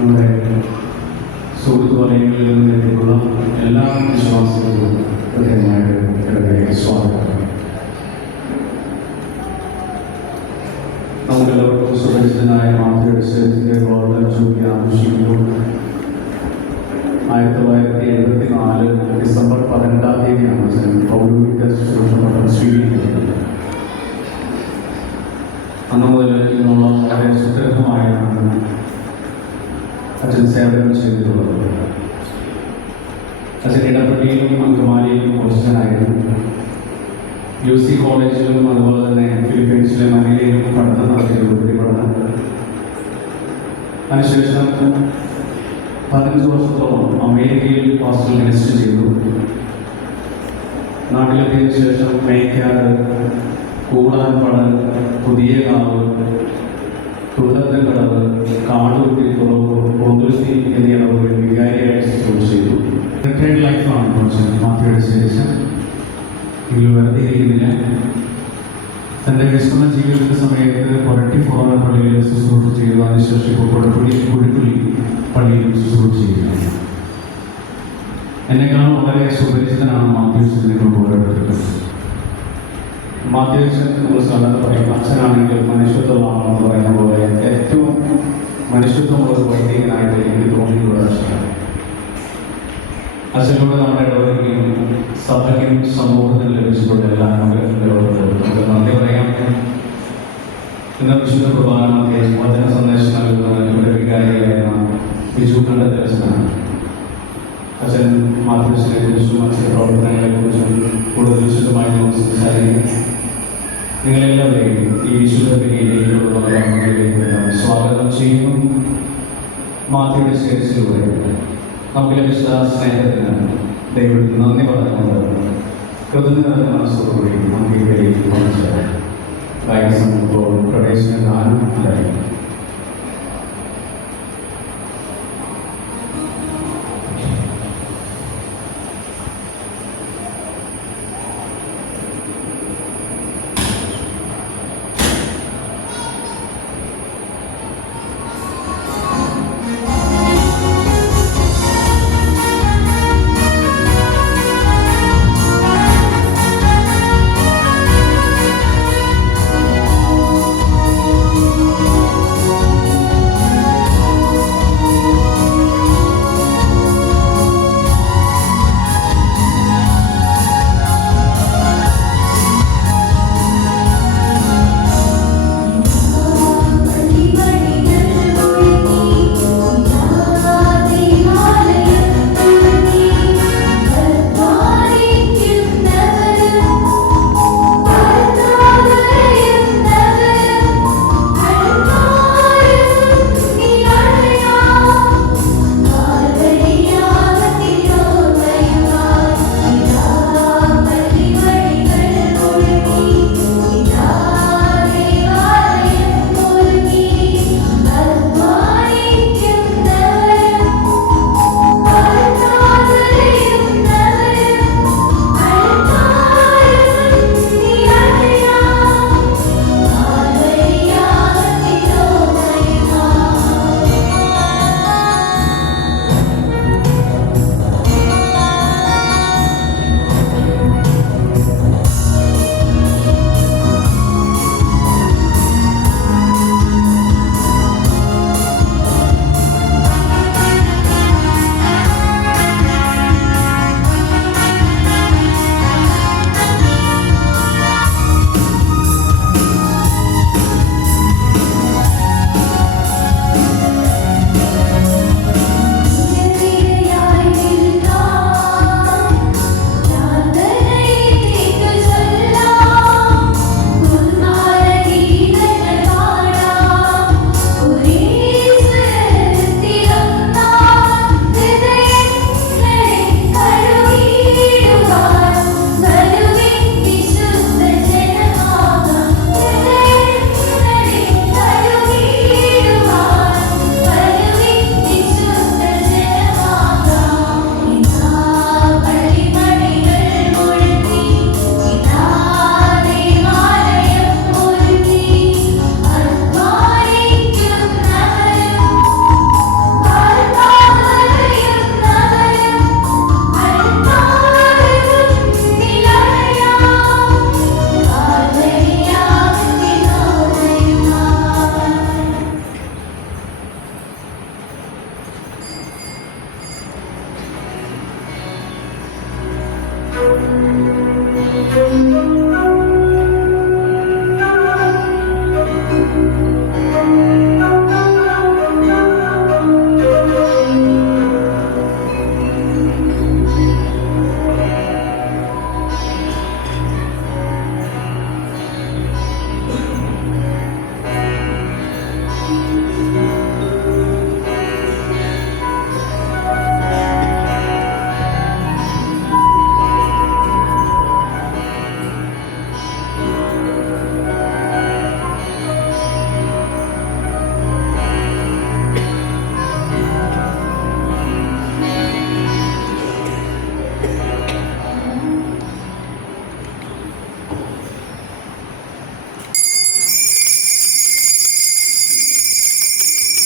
നമ്മുടെ സുഹൃത്ത് വലയങ്ങളിൽ നിന്നുള്ള എല്ലാ വിശ്വാസികൾക്കും ഹൃദയമായിട്ട് ഇടവേക്ക് സ്വാഗതം. നമുക്കെല്ലാവർക്കും സുപരിചിതനായ മാതൃയുടെ ശരീരത്തിൻ്റെ ഗോൾഡൻ ജൂബിലി ആഘോഷിക്കുന്നു. 1974 ഡിസംബർ 12-ാം തീയതിയാണ് പൗരോഹിത്യ ശുശ്രൂഷ സ്വീകരിക്കുന്നത്. അന്ന് മുതൽ ഇന്നുള്ള വളരെ സുദീർഘമായാണ് അച്ഛൻ സേവനം ചെയ്തിട്ടുള്ളത്. അച്ഛൻ ഇടപെട്ടിയിലും അങ്കമാലിയിലും പോസ്റ്റനായിരുന്നു. UC കോളേജിലും അതുപോലെ തന്നെ ഫിലിപ്പീൻസിലെ മനിലയിലും പഠനം നടത്തിയിട്ടുള്ള പഠനം. അതിനുശേഷം 15 വർഷത്തോളം അമേരിക്കയിൽ പാസ്റ്റൽ മിനിസ്റ്റർ ചെയ്തു. നാട്ടിലെത്തിയതിനു ശേഷം മേയ്ക്കാട്, കൂടാൻപടൽ, പുതിയ കാവ്, തുണ്ടത്തൻകടവ്, കാടൂത്തി, തുറവൂർ, കോന്തുരുത്തി എന്നീ ഇടവുകളിൽ വികാരിയായി ശുശ്രൂഷ ചെയ്തു. റിട്ടയർഡ് ലൈഫാണ് കുറച്ച് മാതൃയുടെ ശേഷം. ഇതിൽ വെറുതെ ഇരിക്കുന്നില്ല. തൻ്റെ വിശ്രമ ജീവിതത്തിൻ്റെ സമയത്ത് കൊരട്ടി ഫോറ പള്ളിയിൽ ശുശ്രൂഷ ചെയ്തു. അതിനുശേഷം ഇപ്പോൾ കുഴിപ്പുള്ളി പള്ളിയിൽ ശുശ്രൂഷ ചെയ്യുകയാണ്. എന്നെക്കാളും വളരെ സുപരിചിതനാണ് മാത്യൂസ്. നിങ്ങൾ ഓരോരുത്തർക്കും മാത്യൂസ് നമ്മൾ സാധാരണ പറയും, അച്ഛനാണെങ്കിൽ മനുഷ്യത്വമാണെന്ന് പറയുന്ന പോലെ ഏറ്റവും മനുഷ്യത്വമുള്ള വൈദികനായിട്ട് എനിക്ക് തോന്നിയിട്ടുള്ള അച്ഛനാണ്. അച്ഛനോട് നമ്മുടെ ഇടവകയും സഭയ്ക്കും സമൂഹത്തിന് ലഭിച്ചിട്ടുള്ള എല്ലാ അനുഗ്രഹങ്ങളോടും നമുക്ക് നന്ദി പറയാം. ഇന്ന് വിശുദ്ധ കുർബാനയ്ക്ക് വചന സന്ദേശം നൽകുന്നത് ഇവിടെ വികാരിയായിരുന്ന ബിജു കണ്ടത്തച്ഛനാണ്. അച്ഛൻ മാതൃശ്രീയെ കുറിച്ചും അച്ഛൻ പ്രവർത്തനങ്ങളെക്കുറിച്ചും കൂടുതൽ വിശദമായി നമുക്ക് സംസാരിക്കും. നിങ്ങളെല്ലാവരെയും ഈ വിശുദ്ധ ബലിയിലേക്കുള്ള സ്വാഗതം ചെയ്യുന്നു. മാതൃയുടെ ശേഷിയിലൂടെ നമുക്ക് ലഭിച്ച സ്നേഹത്തിന് ദൈവത്തിന് നന്ദി പറഞ്ഞുകൊണ്ട് കൃതജ്ഞത മനസ്സോടുകൂടി നമുക്ക് ഈ ബലിയിൽ പങ്കുചേരാം. ഗായക സംഘത്തോടും പ്രവേശന ഗാനം ഉണ്ടായിരിക്കും.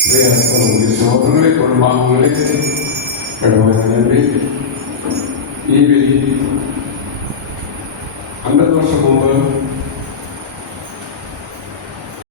സഹോദരങ്ങളെ കുടുംബാംഗങ്ങളെ ഇടവരുന്നവരെ ഈ 50 വർഷം മുമ്പ്